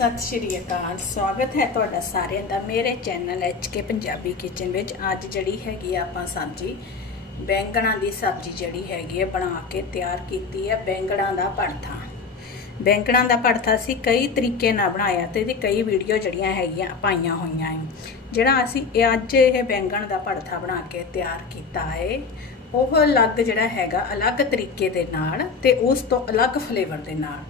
ਸਤਿ ਸ਼੍ਰੀ ਅਕਾਲ, ਸਵਾਗਤ ਹੈ ਤੁਹਾਡਾ ਸਾਰਿਆਂ ਦਾ ਮੇਰੇ ਚੈਨਲ ਕੇ ਪੰਜਾਬੀ ਕਿਚਨ ਵਿੱਚ। ਅੱਜ ਜਿਹੜੀ ਹੈਗੀ ਆ ਆਪਾਂ ਸਬਜ਼ੀ, ਬੈਂਗਣਾਂ ਦੀ ਸਬਜ਼ੀ ਜਿਹੜੀ ਹੈਗੀ ਹੈ ਬਣਾ ਕੇ ਤਿਆਰ ਕੀਤੀ ਹੈ ਬੈਂਗਣਾਂ ਦਾ ਭੜਥਾ। ਬੈਂਗਣਾਂ ਦਾ ਭੜਥਾ ਅਸੀਂ ਕਈ ਤਰੀਕੇ ਨਾਲ ਬਣਾਇਆ ਤੇ ਇਹਦੀ ਕਈ ਵੀਡੀਓ ਜਿਹੜੀਆਂ ਹੈਗੀਆਂ ਪਾਈਆਂ ਹੋਈਆਂ ਹੈ ਜਿਹੜਾ ਅਸੀਂ ਇਹ ਅੱਜ ਇਹ ਬੈਂਗਣ ਦਾ ਭੜਥਾ ਬਣਾ ਕੇ ਤਿਆਰ ਕੀਤਾ ਹੈ ਉਹ ਅਲੱਗ ਜਿਹੜਾ ਹੈਗਾ ਅਲੱਗ ਤਰੀਕੇ ਦੇ ਨਾਲ ਤੇ ਉਸ ਤੋਂ ਅਲੱਗ ਫਲੇਵਰ ਦੇ ਨਾਲ।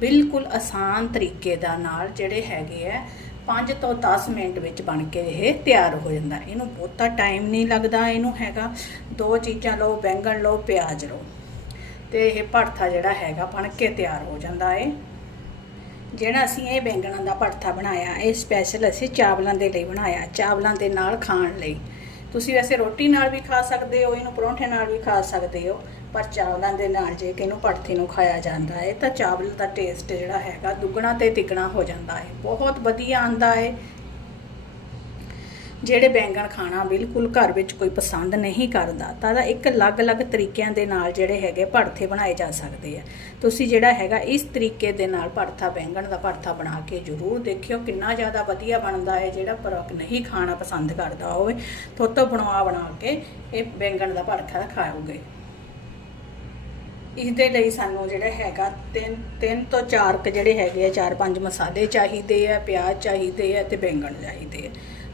ਬਿਲਕੁਲ ਆਸਾਨ ਤਰੀਕੇ ਦਾ ਨਾਲ ਜਿਹੜੇ ਹੈਗੇ ਆ 5 ਤੋਂ 10 ਮਿੰਟ ਵਿੱਚ ਬਣ ਕੇ ਇਹ ਤਿਆਰ ਹੋ ਜਾਂਦਾ। ਇਹਨੂੰ ਬਹੁਤਾ ਟਾਈਮ ਨਹੀਂ ਲੱਗਦਾ, ਇਹਨੂੰ ਹੈਗਾ ਦੋ ਚੀਜ਼ਾਂ ਲਓ, ਬੈਂਗਣ ਲਓ, ਪਿਆਜ਼ ਲਓ। ਤੇ ਇਹ ਭੜਥਾ ਜਿਹੜਾ ਹੈਗਾ ਬਣ ਕੇ ਤਿਆਰ ਹੋ ਜਾਂਦਾ ਏ। ਜਿਹੜਾ ਅਸੀਂ ਇਹ ਬੈਂਗਣਾਂ ਦਾ ਭੜਥਾ ਬਣਾਇਆ, ਇਹ ਸਪੈਸ਼ਲ ਅਸੀਂ ਚਾਵਲਾਂ ਦੇ ਲਈ ਬਣਾਇਆ, ਚਾਵਲਾਂ ਦੇ ਨਾਲ ਖਾਣ ਲਈ। ਤੁਸੀਂ ਵੈਸੇ ਰੋਟੀ ਨਾਲ ਵੀ ਖਾ ਸਕਦੇ ਹੋ, ਇਹਨੂੰ ਪਰੌਂਠੇ ਨਾਲ ਵੀ ਖਾ ਸਕਦੇ ਹੋ। ਪਰ ਚਾਵਲਾਂ ਦੇ ਨਾਲ ਜੇ ਕਿ ਇਹਨੂੰ ਭੜਥੇ ਨੂੰ ਖਾਇਆ ਜਾਂਦਾ ਹੈ, ਤਾਂ ਚਾਵਲ ਦਾ ਟੇਸਟ ਜਿਹੜਾ ਹੈਗਾ ਦੁੱਗਣਾ ਤੇ ਤਿੱਗਣਾ ਹੋ ਜਾਂਦਾ ਹੈ। ਬਹੁਤ ਵਧੀਆ ਆਂਦਾ ਹੈ। ਜਿਹੜੇ ਬੈਂਗਣ ਖਾਣਾ ਬਿਲਕੁਲ ਘਰ ਵਿੱਚ ਕੋਈ ਪਸੰਦ ਨਹੀਂ ਕਰਦਾ, ਤਾਂ ਦਾ ਇੱਕ ਅਲੱਗ-ਅਲੱਗ ਤਰੀਕਿਆਂ ਦੇ ਨਾਲ ਜਿਹੜੇ ਹੈਗੇ ਭੜਥੇ ਬਣਾਏ ਜਾ ਸਕਦੇ ਆ। ਤੁਸੀਂ ਜਿਹੜਾ ਹੈਗਾ ਇਸ ਤਰੀਕੇ ਦੇ ਨਾਲ ਭੜਥਾ, ਬੈਂਗਣ ਦਾ ਭੜਥਾ ਬਣਾ ਕੇ ਜ਼ਰੂਰ ਦੇਖਿਓ, ਕਿੰਨਾ ਜ਼ਿਆਦਾ ਵਧੀਆ ਬਣਦਾ ਹੈ। ਜਿਹੜਾ ਪਰ ਨਹੀਂ ਖਾਣਾ ਪਸੰਦ ਕਰਦਾ ਹੋਵੇ, ਥੋਤੋਂ ਬਣਵਾ ਬਣਾ ਕੇ ਇਹ ਬੈਂਗਣ ਦਾ ਭੜਥਾ ਖਾਓਗੇ। ਇਸ ਲਈ ਸਾਨੂੰ ਜਿਹੜਾ ਹੈਗਾ ਤਿੰਨ ਤਿੰਨ ਤੋਂ ਚਾਰ ਕ ਜਿਹੜੇ ਹੈਗੇ ਆ, ਚਾਰ ਪੰਜ ਮਸਾਲੇ ਚਾਹੀਦੇ ਆ, ਪਿਆਜ਼ ਚਾਹੀਦੇ ਆ ਤੇ ਬੈਂਗਣ ਚਾਹੀਦੇ ਆ।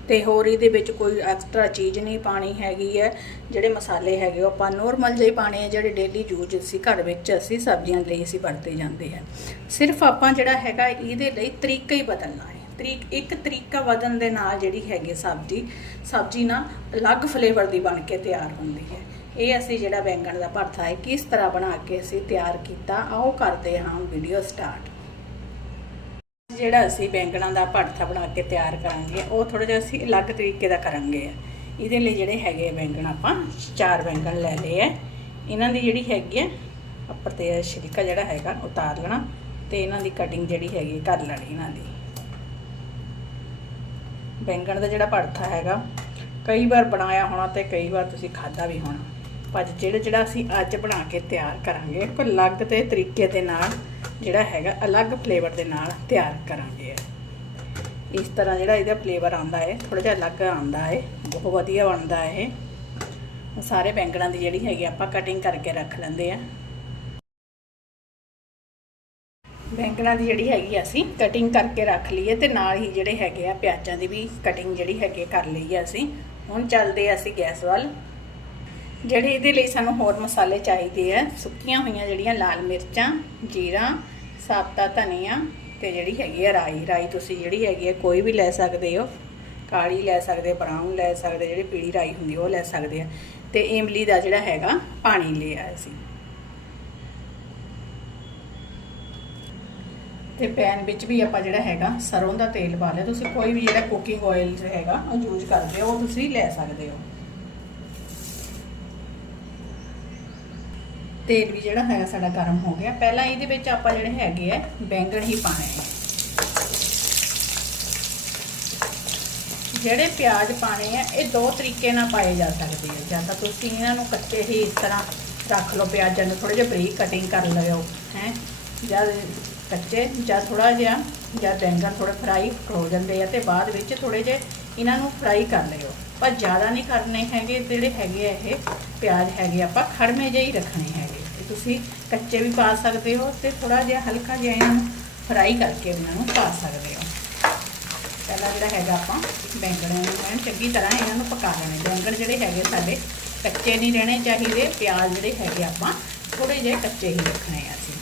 ਤੇ ਹੋਰ ਇਹਦੇ ਵਿੱਚ ਕੋਈ ਐਕਸਟਰਾ ਚੀਜ਼ ਨਹੀਂ ਪਾਣੀ ਹੈਗੀ ਹੈ ਜਿਹੜੇ ਮਸਾਲੇ ਹੈਗੇ ਉਹ ਆਪਾਂ ਨੋਰਮਲ ਜਿਹੇ ਪਾਣੇ ਆ, ਜਿਹੜੇ ਡੇਲੀ ਯੂਜ਼ ਅਸੀਂ ਘਰ ਵਿੱਚ ਅਸੀਂ ਸਬਜ਼ੀਆਂ ਲਈ ਅਸੀਂ ਵਰਤੇ ਜਾਂਦੇ ਆ। ਸਿਰਫ ਆਪਾਂ ਜਿਹੜਾ ਹੈਗਾ ਇਹਦੇ ਲਈ ਤਰੀਕਾ ਹੀ ਬਦਲਣਾ ਹੈ। ਤਰੀਕ, ਇੱਕ ਤਰੀਕਾ ਵਧਣ ਦੇ ਨਾਲ ਜਿਹੜੀ ਹੈਗੀ ਸਬਜ਼ੀ ਸਬਜ਼ੀ ਨਾ ਅਲੱਗ ਫਲੇਵਰ ਦੀ ਬਣ ਕੇ ਤਿਆਰ ਹੁੰਦੀ ਹੈ। ਇਹ ਅਸੀਂ ਜਿਹੜਾ ਬੈਂਗਣ ਦਾ ਭਰਥਾ ਹੈ, ਕਿਸ ਤਰ੍ਹਾਂ ਬਣਾ ਕੇ ਅਸੀਂ ਤਿਆਰ ਕੀਤਾ, ਆਓ ਕਰਦੇ ਹਾਂ ਵੀਡੀਓ ਸਟਾਰਟ ਜਿਹੜਾ ਅਸੀਂ ਬੈਂਗਣਾਂ ਦਾ ਭਰਥਾ ਬਣਾ ਕੇ ਤਿਆਰ ਕਰਾਂਗੇ, ਉਹ ਥੋੜਾ ਜਿਹਾ ਅਸੀਂ ਅਲੱਗ ਤਰੀਕੇ ਦਾ ਕਰਾਂਗੇ। ਇਹਦੇ ਲਈ ਜਿਹੜੇ ਹੈਗੇ ਬੈਂਗਣ, ਆਪਾਂ ਚਾਰ ਬੈਂਗਣ ਲੈ ਲਏ ਆ। ਇਹਨਾਂ ਦੀ ਜਿਹੜੀ ਹੈਗੀ ਆ, ਉੱਪਰ ਤੇ ਛਿਲਕਾ ਜਿਹੜਾ ਹੈਗਾ, ਉਤਾਰ ਲੈਣਾ ਤੇ ਇਹਨਾਂ ਦੀ ਕਟਿੰਗ ਜਿਹੜੀ ਹੈਗੀ ਕਰ ਲੈਣੀ ਇਹਨਾਂ ਦੀ। ਬੈਂਗਣ ਦਾ ਜਿਹੜਾ ਭਰਥਾ ਹੈਗਾ, ਕਈ ਵਾਰ ਬਣਾਇਆ ਹੋਣਾ ਤੇ ਕਈ ਵਾਰ ਤੁਸੀਂ ਖਾਦਾ ਵੀ ਹੋਣਾ। ਪਰ ਜਿਹੜਾ ਜਿਹੜਾ ਅਸੀਂ ਅੱਜ ਬਣਾ ਕੇ ਤਿਆਰ ਕਰਾਂਗੇ, ਇੱਕ ਅਲੱਗ ਤੇ ਤਰੀਕੇ ਦੇ ਨਾਲ ਜਿਹੜਾ ਹੈਗਾ, ਅਲੱਗ ਫਲੇਵਰ ਦੇ ਨਾਲ ਤਿਆਰ ਕਰਾਂਗੇ। ਇਸ ਤਰ੍ਹਾਂ ਜਿਹੜਾ ਇਹਦਾ ਫਲੇਵਰ ਆਉਂਦਾ ਹੈ ਥੋੜਾ ਜਿਹਾ ਅਲੱਗ ਆਉਂਦਾ ਹੈ, ਬਹੁਤ ਵਧੀਆ ਬਣਦਾ ਹੈ। ਇਹ ਸਾਰੇ ਬੈਂਗਣਾਂ ਦੀ ਜਿਹੜੀ ਹੈਗੀ ਆਪਾਂ ਕਟਿੰਗ ਕਰਕੇ ਰੱਖ ਲੈਂਦੇ ਆ। ਬੈਂਗਣਾਂ ਦੀ ਜਿਹੜੀ ਹੈਗੀ ਅਸੀਂ ਕਟਿੰਗ ਕਰਕੇ ਰੱਖ ਲਈਏ ਤੇ ਨਾਲ ਹੀ ਜਿਹੜੇ ਹੈਗੇ ਆ, ਪਿਆਜ਼ਾਂ ਦੀ ਵੀ ਕਟਿੰਗ ਜਿਹੜੀ ਹੈਗੀ ਕਰ ਲਈ ਆ ਅਸੀਂ। ਹੁਣ ਚੱਲਦੇ ਆ ਅਸੀਂ ਗੈਸ ਵੱਲ। ਜਿਹੜੇ ਇਹਦੇ ਲਈ ਸਾਨੂੰ ਹੋਰ ਮਸਾਲੇ ਚਾਹੀਦੇ ਆ, ਸੁੱਕੀਆਂ ਹੋਈਆਂ ਜਿਹੜੀਆਂ ਲਾਲ ਮਿਰਚਾਂ, ਜੀਰਾ, ਸਾਬਤਾ, ਧਨੀਆ ਤੇ ਜਿਹੜੀ ਹੈਗੀ ਆ ਰਾਈ। ਰਾਈ ਤੁਸੀਂ ਜਿਹੜੀ ਹੈਗੀ ਆ ਕੋਈ ਵੀ ਲੈ ਸਕਦੇ ਹੋ। ਕਾਲੀ ਲੈ ਸਕਦੇ ਬਰਾਊਨ ਲੈ ਸਕਦੇ ਜਿਹੜੀ ਪੀਲੀ ਰਾਈ ਹੁੰਦੀ ਉਹ ਲੈ ਸਕਦੇ ਆ। ਤੇ ਇਮਲੀ ਦਾ ਜਿਹੜਾ ਹੈਗਾ, ਪਾਣੀ ਲਿਆ ਅਸੀਂ ਤੇ ਪੈਨ ਵਿੱਚ ਵੀ ਆਪਾਂ ਜਿਹੜਾ ਹੈਗਾ, ਸਰੋਂ ਦਾ ਤੇਲ ਪਾ ਲਿਆ। ਤੁਸੀਂ ਕੋਈ ਵੀ ਜਿਹੜਾ ਕੁਕਿੰਗ ਆਇਲ ਹੈਗਾ, ਉਹ ਯੂਜ਼ ਕਰਦੇ ਹੋ, ਉਹ ਤੁਸੀਂ ਲੈ ਸਕਦੇ ਹੋ। ਤੇਲ ਵੀ ਜਿਹੜਾ ਹੈਗਾ ਸਾਡਾ ਗਰਮ ਹੋ ਗਿਆ। ਪਹਿਲਾਂ ਇਹਦੇ ਵਿੱਚ ਆਪਾਂ ਜਿਹੜੇ ਹੈਗੇ ਆ, ਬੈਂਗਣ ਹੀ ਪਾਣੇ ਆ। ਜਿਹੜੇ ਪਿਆਜ਼ ਪਾਣੇ ਆ, ਇਹ ਦੋ ਤਰੀਕੇ ਨਾਲ ਪਾਏ ਜਾ ਸਕਦੇ ਆ। ਜਾਂ ਤਾਂ ਤੁਸੀਂ ਇਹਨਾਂ ਨੂੰ ਕੱਚੇ ਹੀ ਇਸ ਤਰ੍ਹਾਂ ਰੱਖ ਲਓ ਪਿਆਜ਼ਾਂ ਨੂੰ ਥੋੜੇ ਜਿਹਾ ਬਰੀਕ ਕਟਿੰਗ ਕਰ ਲਿਓ, ਹੈ। ਜਾਂ ਕੱਚੇ, ਜਾਂ ਥੋੜਾ ਜਿਹਾ, ਜਾਂ ਬੈਂਗਣ ਥੋੜੇ ਫਰਾਈ ਹੋ ਜਾਂਦੇ ਆ ਤੇ ਬਾਅਦ ਵਿੱਚ ਥੋੜੇ ਜਿਹੇ ਇਹਨਾਂ ਨੂੰ ਫਰਾਈ ਕਰ ਲਿਓ। ਪਰ ਜ਼ਿਆਦਾ ਨਹੀਂ ਕਰਨੇ ਹੈਗੇ, ਜਿਹੜੇ ਹੈਗੇ ਆ ਇਹ ਪਿਆਜ਼ ਹੈਗੇ ਆਪਾਂ ਖੜਮੇ ਜਿਹੇ ਹੀ ਰੱਖਣੇ ਹੈਗੇ। ਤੁਸੀਂ ਕੱਚੇ ਵੀ ਪਾ ਸਕਦੇ ਹੋ ਤੇ ਥੋੜਾ ਜਿਹਾ ਹਲਕਾ ਜਿਹਾ ਇਹਨਾਂ ਨੂੰ ਫਰਾਈ ਕਰਕੇ ਇਹਨਾਂ ਨੂੰ ਪਾ ਸਕਦੇ ਹੋ। ਪਹਿਲਾਂ ਜਿਹੜਾ ਹੈਗਾ ਆਪਾਂ ਬੈਂਗਣਾਂ ਨੂੰ ਮੈਂ ਚੰਗੀ ਤਰ੍ਹਾਂ ਇਹਨਾਂ ਨੂੰ ਪਕਾ ਲੈਣੇ। ਬੈਂਗਣ ਜਿਹੜੇ ਹੈਗੇ ਸਾਡੇ ਕੱਚੇ ਨਹੀਂ ਰਹਿਣੇ ਚਾਹੀਦੇ, ਪਿਆਜ਼ ਜਿਹੜੇ ਹੈਗੇ ਆਪਾਂ ਥੋੜੇ ਜਿਹੇ ਕੱਚੇ ਹੀ ਰੱਖਣੇ ਆ ਅਸੀਂ।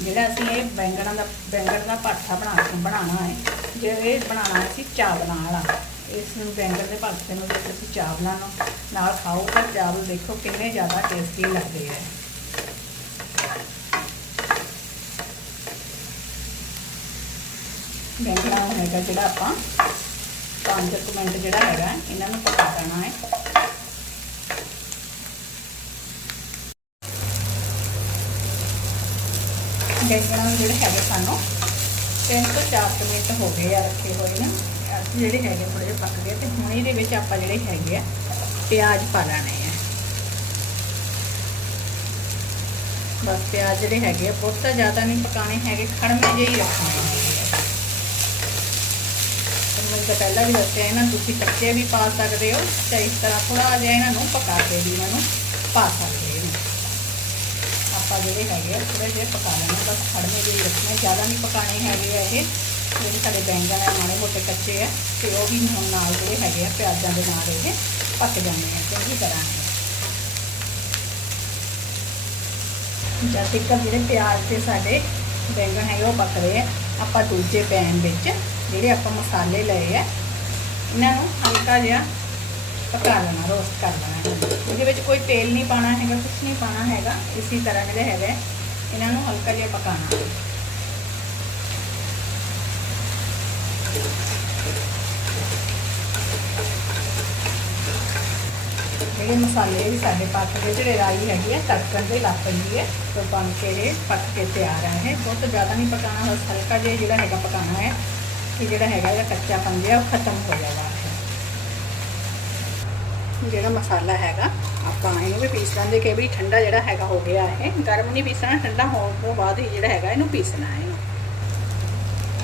ਜਿਹੜਾ ਅਸੀਂ ਇਹ ਬੈਂਗਣਾਂ ਦਾ, ਬੈਂਗਣ ਦਾ ਭਰਥਾ ਬਣਾ ਕੇ ਬਣਾਉਣਾ ਹੈ, ਜੇ ਇਹ ਬਣਾਉਣਾ ਅਸੀਂ ਚਾਵਲਾਂ ਵਾਲਾ। ਇਸ ਨੂੰ ਬੈਂਗਣ ਦੇ ਭਰਥੇ ਨੂੰ ਜੇ ਤੁਸੀਂ ਚਾਵਲਾਂ ਨੂੰ ਨਾਲ ਖਾਓ ਤਾਂ ਚਾਵਲ ਦੇਖੋ ਕਿੰਨੇ ਜ਼ਿਆਦਾ ਟੇਸਟੀ ਲੱਗਦੇ ਆ। ਬੈਂਗਣਾਂ ਹੈਗਾ ਜਿਹੜਾ ਆਪਾਂ 5 ਮਿੰਟ ਜਿਹੜਾ ਹੈਗਾ, ਇਹਨਾਂ ਨੂੰ ਪਕਾ ਦੇਣਾ ਹੈ। ਬੈਂਗਣਾਂ ਨੂੰ ਜਿਹੜੇ ਹੈਗੇ ਸਾਨੂੰ 3 ਤੋਂ 4 ਮਿੰਟ ਹੋ ਗਏ ਆ ਰੱਖੇ ਹੋਏ ਨੇ। ਜਿਹੜੇ ਹੈਗੇ ਥੋੜੇ ਜਿਹਾ ਪੱਕ ਗਏ ਤੇ ਹੁਣ ਇਹਦੇ ਵਿੱਚ ਆਪਾਂ ਜਿਹੜੇ ਹੈਗੇ ਆ, ਪਿਆਜ਼ ਪਾ ਲੈਣੇ ਆ। ਬਸ ਪਿਆਜ਼ ਜਿਹੜੇ ਹੈਗੇ ਆ, ਬਹੁਤਾ ਜ਼ਿਆਦਾ ਨਹੀਂ ਪਕਾਣੇ ਹੈਗੇ ਖੜਮੇ ਜਿਹੇ ਹੀ ਰੱਖਣੇ ਮੈਂ ਤਾਂ ਪਹਿਲਾਂ ਵੀ ਦੱਸਿਆ ਇਹਨਾਂ ਤੁਸੀਂ ਕੱਚੇ ਵੀ ਪਾ ਸਕਦੇ ਹੋ ਤੇ ਇਸ ਤਰ੍ਹਾਂ ਥੋੜਾ ਜਿਹਾ ਇਹਨਾਂ ਨੂੰ ਪਕਾ ਕੇ ਵੀ ਇਹਨਾਂ ਨੂੰ ਪਾ ਸਕਦੇ ਹੋ। ਆਪਾਂ ਜਿਹੜੇ ਹੈਗੇ ਆ ਥੋੜੇ ਜਿਹੇ ਪਕਾ ਲੈਣੇ ਬਸ ਖੜਮੇ ਜਿਹੇ ਰੱਖਣੇ ਜ਼ਿਆਦਾ ਨਹੀਂ ਪਕਾਣੇ ਹੈਗੇ ਆ ਇਹ। ਜਿਹੜੇ ਸਾਡੇ ਬੈਂਗਣ ਆ ਮਾੜੇ ਮੋਟੇ ਕੱਚੇ ਆ, ਤੇ ਉਹ ਵੀ ਹੁਣ ਨਾਲ ਜਿਹੜੇ ਹੈਗੇ ਆ, ਪਿਆਜ਼ਾਂ ਦੇ ਨਾਲ ਇਹ ਪੱਕ ਜਾਂਦੇ ਆ, ਚੰਗੀ ਤਰ੍ਹਾਂ। ਜਦ ਤੱਕ ਜਿਹੜੇ ਪਿਆਜ਼ ਤੇ ਸਾਡੇ ਬੈਂਗਣ ਹੈਗੇ, ਉਹ ਪੱਕ ਰਹੇ ਆ, ਆਪਾਂ ਦੂਜੇ ਪੈਨ ਵਿੱਚ ਜਿਹੜੇ ਆਪਾਂ ਮਸਾਲੇ ਲਏ ਆ, ਇਹਨਾਂ ਨੂੰ ਹਲਕਾ ਜਿਹਾ ਪਕਾ ਲੈਣਾ, ਰੋਸਟ ਕਰ ਲੈਣਾ। ਇਹਦੇ ਵਿੱਚ ਕੋਈ ਤੇਲ ਨਹੀਂ ਪਾਣਾ ਹੈਗਾ ਕੁਝ ਨਹੀਂ ਪਾਣਾ ਹੈਗਾ, ਇਸੇ ਤਰ੍ਹਾਂ ਜਿਹੜੇ ਹੈਗੇ ਇਹਨਾਂ ਨੂੰ ਹਲਕਾ ਜਿਹਾ ਪਕਾਣਾ ਜਿਹੜੇ ਮਸਾਲੇ ਵੀ ਸਾਡੇ ਪੱਕ ਗਏ, ਜਿਹੜੇ ਰਾਈ ਹੈਗੀ ਹੈ ਤੜਕਣ ਦੇ ਲੱਗ ਪੈਂਦੀ ਹੈ, ਤੇ ਬਣ ਕੇ ਇਹ ਪੱਕ ਕੇ ਤਿਆਰ ਹੈ ਬਹੁਤ ਜ਼ਿਆਦਾ ਨਹੀਂ ਪਕਾਣਾ ਬਸ ਹਲਕਾ ਜਿਹਾ ਜਿਹੜਾ ਹੈਗਾ ਪਕਾਣਾ ਹੈ, ਕਿ ਜਿਹੜਾ ਹੈਗਾ ਇਹਦਾ ਕੱਚਾਪਨ ਜਿਹਾ, ਉਹ ਖਤਮ ਹੋ ਜਾਏਗਾ ਜਿਹੜਾ ਮਸਾਲਾ ਹੈਗਾ, ਆਪਾਂ ਇਹਨੂੰ ਵੀ ਪੀਸ ਲਾਂਦੇ ਕਿ ਵੀ ਠੰਡਾ ਜਿਹੜਾ ਹੈਗਾ ਹੋ ਗਿਆ ਇਹ। ਗਰਮ ਨਹੀਂ ਪੀਸਣਾ, ਠੰਡਾ ਹੋਣ ਤੋਂ ਬਾਅਦ ਹੀ ਜਿਹੜਾ ਹੈਗਾ ਇਹਨੂੰ ਪੀਸਣਾ ਹੈ।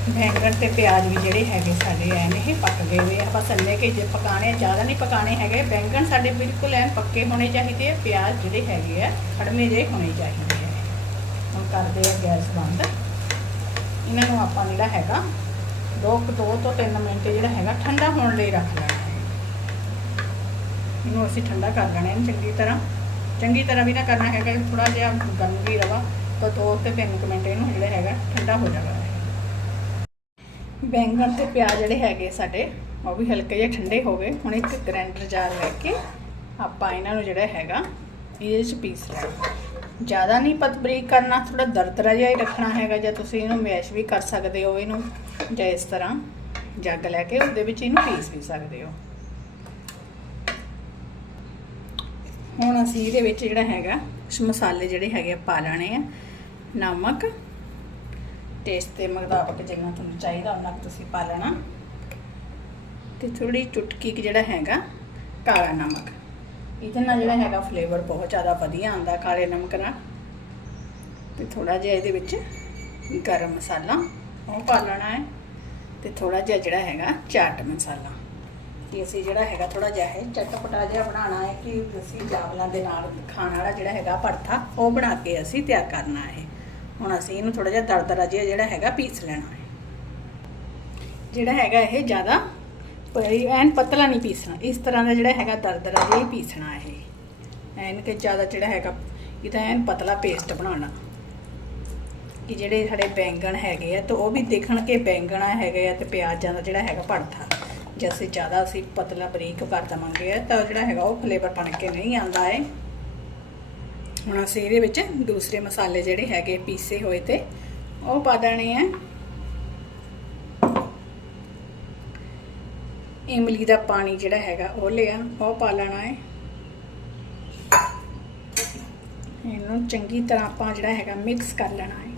ਬੈਂਗਣ ਤੇ ਪਿਆਜ਼ ਵੀ ਜਿਹੜੇ ਹੈਗੇ ਸਾਡੇ ਐ ਇਹ ਪੱਕ ਗਏ ਹੋਏ ਆ। ਬਸ ਇੰਨੇ ਕਿ ਜੇ ਪਕਾਣੇ ਜ਼ਿਆਦਾ ਨਹੀਂ ਪਕਾਣੇ ਹੈਗੇ। ਬੈਂਗਣ ਸਾਡੇ ਬਿਲਕੁਲ ਐਨ ਪੱਕੇ ਹੋਣੇ ਚਾਹੀਦੇ ਆ, ਪਿਆਜ਼ ਜਿਹੜੇ ਹੈਗੇ ਆ ਖੜਮੇ ਜਿਹੇ ਹੋਣੇ ਚਾਹੀਦੇ ਆ। ਹੁਣ ਕਰਦੇ ਆ ਗੈਸ ਬੰਦ। ਇਹਨਾਂ ਨੂੰ ਆਪਾਂ ਜਿਹੜਾ ਹੈਗਾ, ਦੋ ਕੁ, ਦੋ ਤੋਂ 3 ਮਿੰਟ ਜਿਹੜਾ ਹੈਗਾ, ਠੰਡਾ ਹੋਣ ਲਈ ਰੱਖ ਲੈਣਾ ਹੈ। ਇਹਨੂੰ ਅਸੀਂ ਠੰਡਾ ਕਰ ਲੈਣਾ ਇਹਨੂੰ ਚੰਗੀ ਤਰ੍ਹਾਂ। ਚੰਗੀ ਤਰ੍ਹਾਂ ਵੀ ਨਾ ਕਰਨਾ ਹੈਗਾ ਥੋੜਾ ਜਿਹਾ ਗਰਮ ਵੀ ਰਵਾ ਤਾਂ ਦੋ ਤੇ 3 ਮਿੰਟ ਇਹਨੂੰ ਜਿਹੜਾ ਹੈਗਾ, ਠੰਡਾ ਹੋ ਜਾਵੇਗਾ। ਬੈਂਗਣ ਤੇ ਪਿਆਜ਼ ਜਿਹੜੇ ਹੈਗੇ ਸਾਡੇ, ਉਹ ਵੀ ਹਲਕੇ ਜਿਹੇ ਠੰਡੇ ਹੋ ਗਏ। ਹੁਣ ਇੱਕ ਗ੍ਰੈਂਡਰ ਜਾਰ ਲੈ ਕੇ ਆਪਾਂ ਇਹਨਾਂ ਨੂੰ ਜਿਹੜਾ ਹੈਗਾ, ਇਹਦੇ ਵਿੱਚ ਪੀਸ ਲੈਣਾ। ਜ਼ਿਆਦਾ ਨਹੀਂ ਪਤ ਬਰੀਕ ਕਰਨਾ ਥੋੜਾ ਦਰਦਰਾ ਜਿਹਾ ਹੀ ਰੱਖਣਾ ਹੈਗਾ, ਜਾਂ ਤੁਸੀਂ ਇਹਨੂੰ ਮੈਸ਼ ਵੀ ਕਰ ਸਕਦੇ ਹੋ ਇਹਨੂੰ, ਜਾਂ ਇਸ ਤਰ੍ਹਾਂ ਜੱਗ ਲੈ ਕੇ ਉਹਦੇ ਵਿੱਚ ਇਹਨੂੰ ਪੀਸ ਵੀ ਸਕਦੇ ਹੋ। ਹੁਣ ਅਸੀਂ ਇਹਦੇ ਵਿੱਚ ਜਿਹੜਾ ਹੈਗਾ, ਕੁਛ ਮਸਾਲੇ ਜਿਹੜੇ ਹੈਗੇ ਆ, ਪਾ ਲੈਣੇ ਆ। ਨਮਕ ਟੇਸਟ ਦੇ ਮੁਤਾਬਕ ਜਿੰਨਾ ਤੁਹਾਨੂੰ ਚਾਹੀਦਾ, ਉਹਨਾਂ ਕੁ ਤੁਸੀਂ ਪਾ ਲੈਣਾ। ਤੇ ਥੋੜੀ ਚੁਟਕੀ ਕੁ ਜਿਹੜਾ ਹੈਗਾ, ਕਾਲਾ ਨਮਕ। ਇਹਦੇ ਨਾਲ ਜਿਹੜਾ ਹੈਗਾ ਫਲੇਵਰ ਬਹੁਤ ਜ਼ਿਆਦਾ ਵਧੀਆ ਆਉਂਦਾ ਕਾਲੇ ਨਮਕ ਨਾਲ। ਤੇ ਥੋੜਾ ਜਿਹਾ ਇਹਦੇ ਵਿੱਚ ਗਰਮ ਮਸਾਲਾ ਉਹ ਪਾ ਲੈਣਾ ਹੈ। ਤੇ ਥੋੜਾ ਜਿਹਾ ਜਿਹੜਾ ਹੈਗਾ ਚਾਟ ਮਸਾਲਾ। ਕਿ ਅਸੀਂ ਜਿਹੜਾ ਹੈਗਾ ਥੋੜਾ ਜਿਹਾ ਹੈ ਚਟਪਟਾ ਜਿਹਾ ਬਣਾਉਣਾ ਹੈ ਕਿ ਅਸੀਂ ਚਾਵਲਾਂ ਦੇ ਨਾਲ ਖਾਣ ਵਾਲਾ ਜਿਹੜਾ ਹੈਗਾ ਭਰਥਾ, ਉਹ ਬਣਾ ਕੇ ਅਸੀਂ ਤਿਆਰ ਕਰਨਾ ਹੈ। ਹੁਣ ਅਸੀਂ ਇਹਨੂੰ ਥੋੜਾ ਜਿਹਾ ਦਰਦਰਾ ਜਿਹਾ ਜਿਹੜਾ ਹੈਗਾ ਪੀਸ ਲੈਣਾ ਹੈ। ਜਿਹੜਾ ਹੈਗਾ ਇਹ ਜ਼ਿਆਦਾ ਐਨ ਪਤਲਾ ਨਹੀਂ ਪੀਸਣਾ। ਇਸ ਤਰ੍ਹਾਂ ਦਾ ਜਿਹੜਾ ਹੈਗਾ ਦਰਦਰਾ ਜਿਹਾ ਹੀ ਪੀਸਣਾ ਇਹ। ਐਨ ਕਿ ਜ਼ਿਆਦਾ ਜਿਹੜਾ ਹੈਗਾ, ਇਹਦਾ ਐਨ ਪਤਲਾ ਪੇਸਟ ਬਣਾਉਣਾ। ਕਿ ਜਿਹੜੇ ਸਾਡੇ ਬੈਂਗਣ ਹੈਗੇ ਆ, ਤਾਂ ਉਹ ਵੀ ਦੇਖਣ ਕਿ ਬੈਂਗਣਾ ਹੈਗੇ ਆ ਤੇ ਪਿਆਜ਼ਾਂ ਦਾ ਜਿਹੜਾ ਹੈਗਾ ਭੜਥਾ। ਜੇ ਅਸੀਂ ਜ਼ਿਆਦਾ ਅਸੀਂ ਪਤਲਾ ਬਰੀਕ ਕਰ ਦਵਾਂਗੇ, ਤਾਂ ਉਹ ਜਿਹੜਾ ਹੈਗਾ ਉਹ ਫਲੇਵਰ ਬਣ ਕੇ ਨਹੀਂ ਆਉਂਦਾ ਹੈ ਹੁਣ ਅਸੀਂ ਇਹਦੇ ਵਿੱਚ ਦੂਸਰੇ ਮਸਾਲੇ ਜਿਹੜੇ ਹੈਗੇ ਪੀਸੇ ਹੋਏ ਤੇ ਉਹ ਪਾ ਦੇਣੇ ਆ। ਇਮਲੀ ਦਾ ਪਾਣੀ ਜਿਹੜਾ ਹੈਗਾ ਉਹ ਲਿਆ, ਉਹ ਪਾ ਲੈਣਾ ਹੈ। ਇਹਨੂੰ ਚੰਗੀ ਤਰ੍ਹਾਂ ਆਪਾਂ ਜਿਹੜਾ ਹੈਗਾ ਮਿਕਸ ਕਰ ਲੈਣਾ ਹੈ।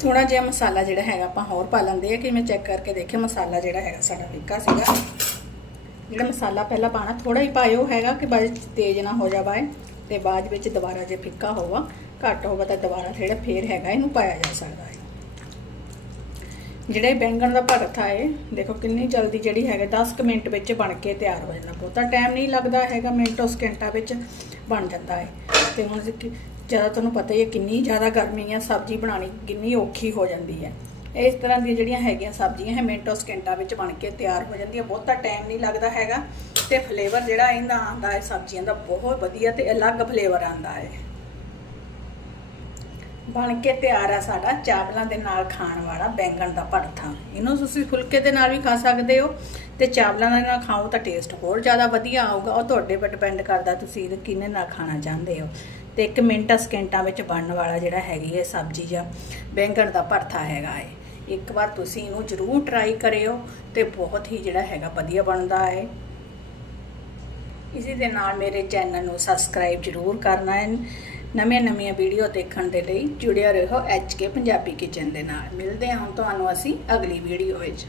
ਥੋੜਾ ਜਿਹਾ ਮਸਾਲਾ ਜਿਹੜਾ ਹੈਗਾ ਆਪਾਂ ਹੋਰ ਪਾ ਲੈਂਦੇ ਆ ਕਿ ਮੈਂ ਚੈੱਕ ਕਰਕੇ ਦੇਖਿਆ, ਮਸਾਲਾ ਜਿਹੜਾ ਹੈਗਾ ਸਾਡਾ ਫਿੱਕਾ ਸੀਗਾ। ਜਿਹੜਾ ਮਸਾਲਾ ਪਹਿਲਾਂ ਪਾਣਾ ਥੋੜਾ ਹੀ ਪਾਇਓ ਹੈਗਾ ਕਿ ਬਾਅਦ ਤੇਜ਼ ਨਾ ਹੋ ਜਾਵੇ ਤੇ ਬਾਅਦ ਵਿੱਚ ਦੁਬਾਰਾ ਜੇ ਫਿੱਕਾ ਹੋਵਾ ਘੱਟ ਹੋਵਾ ਤਾਂ ਦੁਬਾਰਾ ਜਿਹੜਾ ਫੇਰ ਹੈਗਾ ਇਹਨੂੰ ਪਾਇਆ ਜਾ ਸਕਦਾ ਹੈ। ਜਿਹੜਾ ਬੈਂਗਣ ਦਾ ਭਰਥਾ ਹੈ, ਦੇਖੋ ਕਿੰਨੀ ਜਲਦੀ ਜਿਹੜੀ ਹੈਗਾ 10 ਕੁ ਮਿੰਟ ਵਿੱਚ ਬਣ ਕੇ ਤਿਆਰ ਹੋ ਜਾਂਦਾ। ਬਹੁਤਾ ਟਾਈਮ ਨਹੀਂ ਲੱਗਦਾ ਹੈਗਾ, ਮਿੰਟੋ ਸਕਿੰਟਾਂ ਵਿੱਚ ਬਣ ਜਾਂਦਾ ਹੈ। ਤੇ ਹੁਣ ਜ਼ਿਆਦਾ ਤੁਹਾਨੂੰ ਪਤਾ ਹੀ ਹੈ ਕਿੰਨੀ ਜ਼ਿਆਦਾ ਗਰਮੀ ਆ ਸਬਜ਼ੀ ਬਣਾਉਣੀ ਕਿੰਨੀ ਔਖੀ ਹੋ ਜਾਂਦੀ ਹੈ। ਇਸ ਤਰ੍ਹਾਂ ਦੀਆਂ ਜਿਹੜੀਆਂ ਹੈਗੀਆਂ ਸਬਜ਼ੀਆਂ ਹੈ ਮਿੰਟੋ ਸਕਿੰਟਾਂ ਵਿੱਚ ਬਣ ਕੇ ਤਿਆਰ ਹੋ ਜਾਂਦੀਆਂ। ਬਹੁਤਾ ਟਾਈਮ ਨਹੀਂ ਲੱਗਦਾ ਹੈਗਾ ਤੇ ਫਲੇਵਰ ਜਿਹੜਾ ਇਹਦਾ ਆਉਂਦਾ ਹੈ ਸਬਜ਼ੀਆਂ ਦਾ ਬਹੁਤ ਵਧੀਆ ਤੇ ਅਲੱਗ ਫਲੇਵਰ ਆਉਂਦਾ ਹੈ। ਬਣ ਕੇ ਤਿਆਰ ਆ ਸਾਡਾ ਚਾਵਲਾਂ ਦੇ ਨਾਲ ਖਾਣ ਵਾਲਾ ਬੈਂਗਣ ਦਾ ਭਰਥਾ ਇਹਨੂੰ ਤੁਸੀਂ ਫੁਲਕੇ ਦੇ ਨਾਲ ਵੀ ਖਾ ਸਕਦੇ ਹੋ ਤੇ ਚਾਵਲਾਂ ਦੇ ਨਾਲ ਖਾਓ ਤਾਂ ਟੇਸਟ ਹੋਰ ਜ਼ਿਆਦਾ ਵਧੀਆ ਆਊਗਾ। ਉਹ ਤੁਹਾਡੇ 'ਤੇ ਡਿਪੈਂਡ ਕਰਦਾ ਤੁਸੀਂ ਇਹ ਕਿਹਨੇ ਨਾਲ ਖਾਣਾ ਚਾਹੁੰਦੇ ਹੋ। ਤੇ ਇੱਕ ਮਿੰਟਾਂ ਸਕਿੰਟਾਂ ਵਿੱਚ ਬਣਨ ਵਾਲਾ ਜਿਹੜਾ ਹੈਗੀ ਹੈ ਸਬਜ਼ੀ ਜਾਂ ਬੈਂਗਣ ਦਾ ਭਰਥਾ ਹੈਗਾ ਹੈ। ਇੱਕ ਵਾਰ ਤੁਸੀਂ ਇਹਨੂੰ ਜ਼ਰੂਰ ਟਰਾਈ ਕਰਿਓ ਤੇ ਬਹੁਤ ਹੀ ਜਿਹੜਾ ਹੈਗਾ ਵਧੀਆ ਬਣਦਾ ਹੈ। ਇਸੇ ਦੇ ਨਾਲ ਮੇਰੇ ਚੈਨਲ ਨੂੰ ਸਬਸਕ੍ਰਾਈਬ ਜ਼ਰੂਰ ਕਰਨਾ ਹੈ। ਨਵੀਆਂ ਨਵੀਆਂ ਵੀਡੀਓ ਦੇਖਣ ਦੇ ਲਈ ਜੁੜਿਆ ਰਹੋ ਐਚ ਕੇ ਪੰਜਾਬੀ ਕਿਚਨ ਦੇ ਨਾਲ। ਮਿਲਦੇ ਹਾਂ ਹੁਣ ਤੁਹਾਨੂੰ ਅਸੀਂ ਅਗਲੀ ਵੀਡੀਓ ਵਿੱਚ।